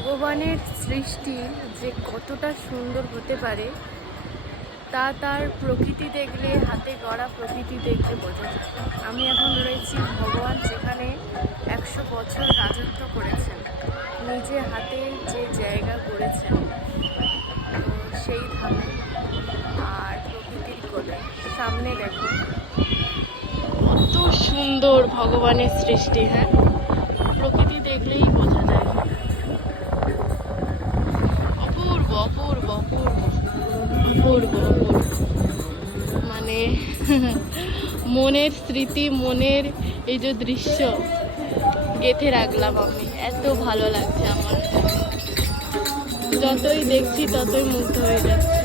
ভগবানের সৃষ্টি যে কতটা সুন্দর হতে পারে তা তার প্রকৃতি দেখলে, হাতে গড়া প্রকৃতি দেখলে বোঝা যায়। আমি এখন রয়েছি ভগবান যেখানে 100 বছর রাজত্ব করেছেন, নিজে হাতে যে জায়গা গড়েছেন, তো সেই ধামে আর প্রকৃতির কোলে। সামনে দেখো কত সুন্দর ভগবানের সৃষ্টি। হ্যাঁ, প্রকৃতি দেখলেই বোঝা যায়। অপূর্ব অপূর্ব অপূর্ব অপূর্ব অপূর্ব, মানে মনের স্মৃতি, মনের এই যে দৃশ্য গেঁথে রাখলাম আমি। এত ভালো লাগছে আমার, যতই দেখছি ততই মুগ্ধ হয়ে যাচ্ছে।